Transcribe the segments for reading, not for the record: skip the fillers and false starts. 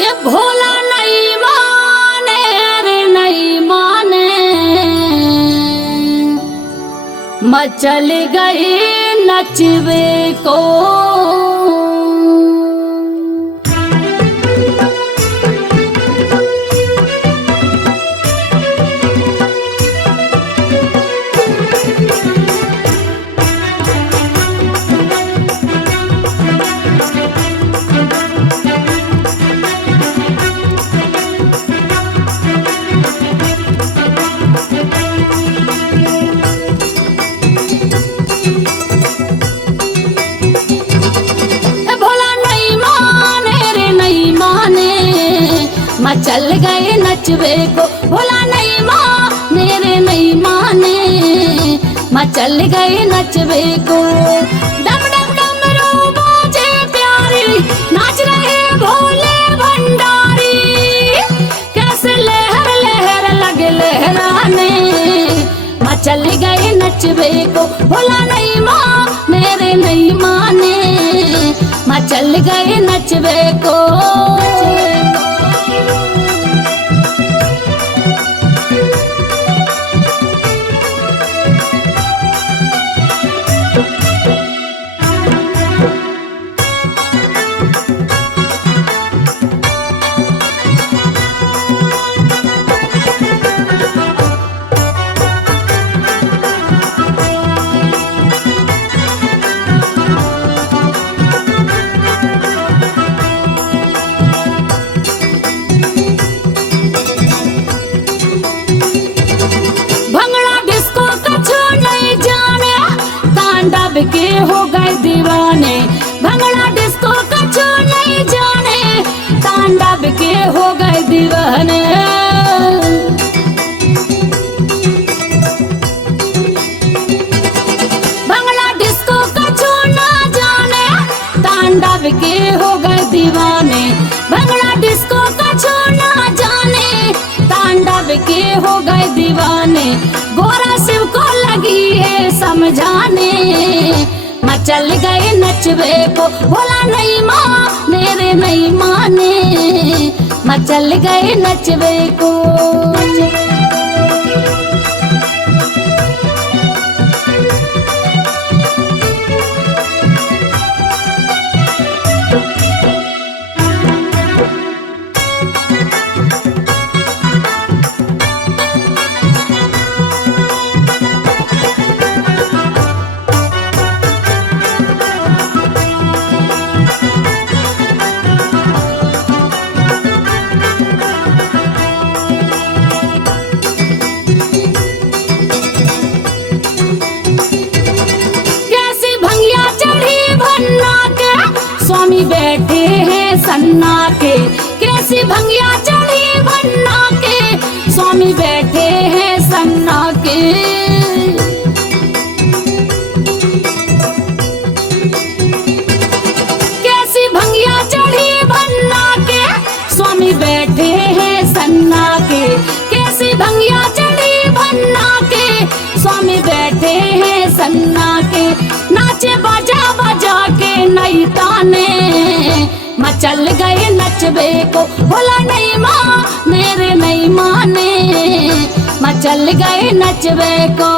ये भोला नहीं माने रे नहीं माने, मचल गई नचवे को। चल गए नचवे को, भोला नहीं माने रे नहीं माने, मचल गए नचवे को। डम डम डमरू बाजे प्यारी, नाच रहे भोले भंडारी, कैसे लहर लहर लगे लहराने, मचल गए नचवे को। भोला नहीं माने रे नहीं माने, मचल गए नचवे को। के हो गए दीवाने, भंगड़ा डिस्को कछु नहीं जाने, तांडव के हो गए दीवाने। भंगड़ा डिस्को कछु ना जाने, तांडव के हो गए दीवाने, भंगड़ा डिस्को कछु ना जाने, तांडव के हो गए दीवाने। गोरा शिव को लगी है समझाने, मचल गए नचवे को। भोला नहीं माने रे नहीं माने, मचल गए नचवे को। स्वामी बैठे हैं सन्ना के, कैसी भंगिया चढ़ी भन्ना के, स्वामी बैठे हैं सन्ना के। कैसी भंगिया चढ़ी भन्ना के, स्वामी बैठे हैं सन्ना के, कैसी भंगिया चढ़ी भन्ना के, स्वामी बैठे हैं सन्ना के। नाचे बाजा बाजा के नई ताने, मचल गए नचवे को। भोला नहीं माने रे नहीं माने, मचल गए नचवे को।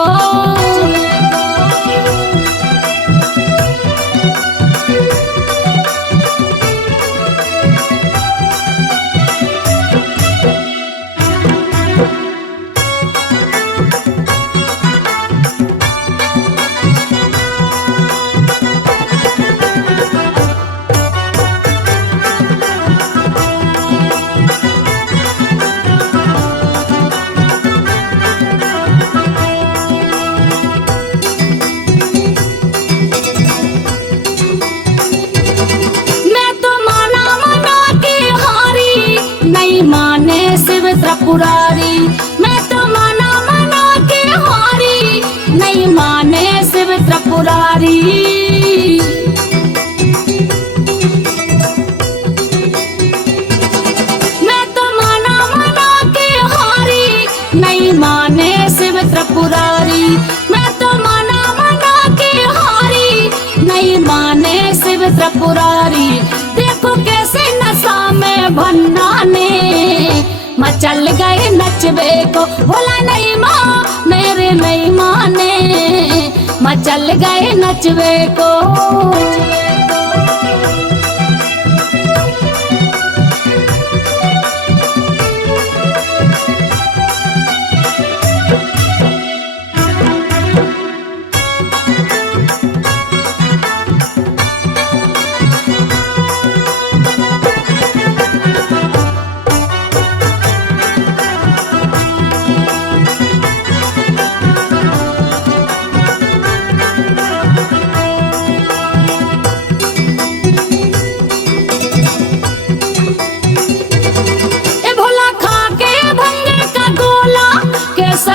त्रिपुरारी, मैं तो माना मना के हारी, नहीं माने शिव त्रिपुरारी। मैं तो माना मना के हारी, नहीं माने शिव त्रिपुरारी। मैं तो माना मना के हारी, नहीं माने शिव त्रिपुरारी। देखो कैसे नशा में भन्ना मचल गए नचबे को, बोला नहीं माने रे नहीं माने, मचल गए नचबे को।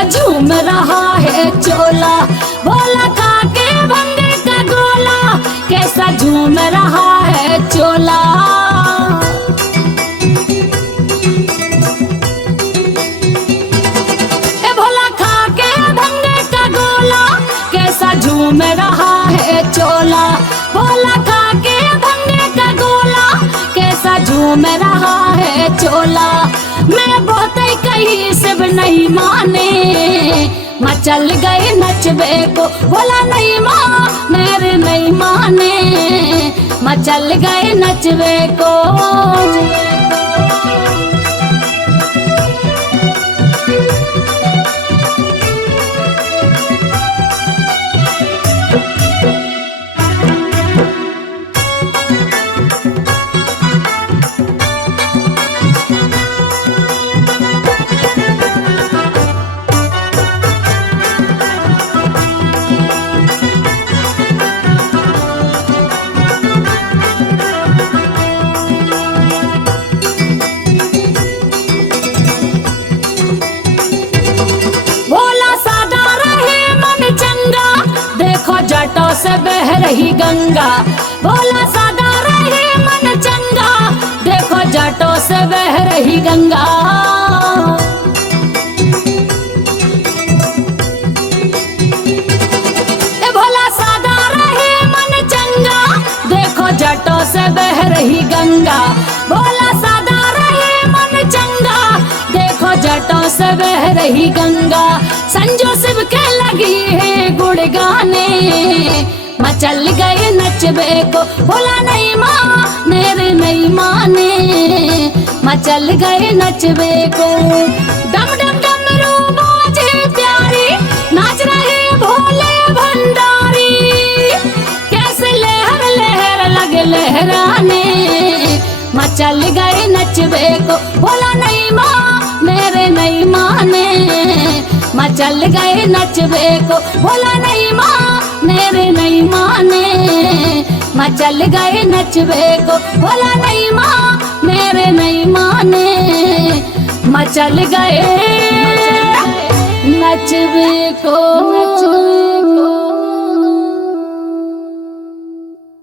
झूम रहा है चोला, भोला खा के भंगे का गोला, कैसा झूम रहा है चोला। ए भोला खा के भंगे का गोला, कैसा झूम रहा है चोला, भोला खा के भंगे का गोला, कैसा झूम रहा है चोला। मैं बहुत कहीं से नहीं माने, मचल गए नचबे को, बोला नहीं माने रे नहीं माने, मचल गए नचबे को। जटों से बह रही गंगा, भोला सादा रहे मन चंगा, देखो जटों से बह रही गंगा। ए भोला सादा रहे मन चंगा, देखो जटों से बह रही गंगा, भोला सादा रहे मन चंगा, देखो जटों से बह रही गंगा। संजो शिव के लगी है गुड़ गाने, मचल गए नचबे को, बोला नहीं माने रे नहीं माने, मचल गए नचबे को। डम डम डमरू बाजे प्यारी, नाच रहे भोले भंडारी, कैसे लहर लहर लगे लहराने, मचल गए नचबे को, बोला नहीं माने रे नहीं माने, मचल गए नचबे को, बोला नहीं माने रे नहीं माने, मचल गए नचबे को, बोला नहीं माने रे नहीं माने, मचल गए नचबे को।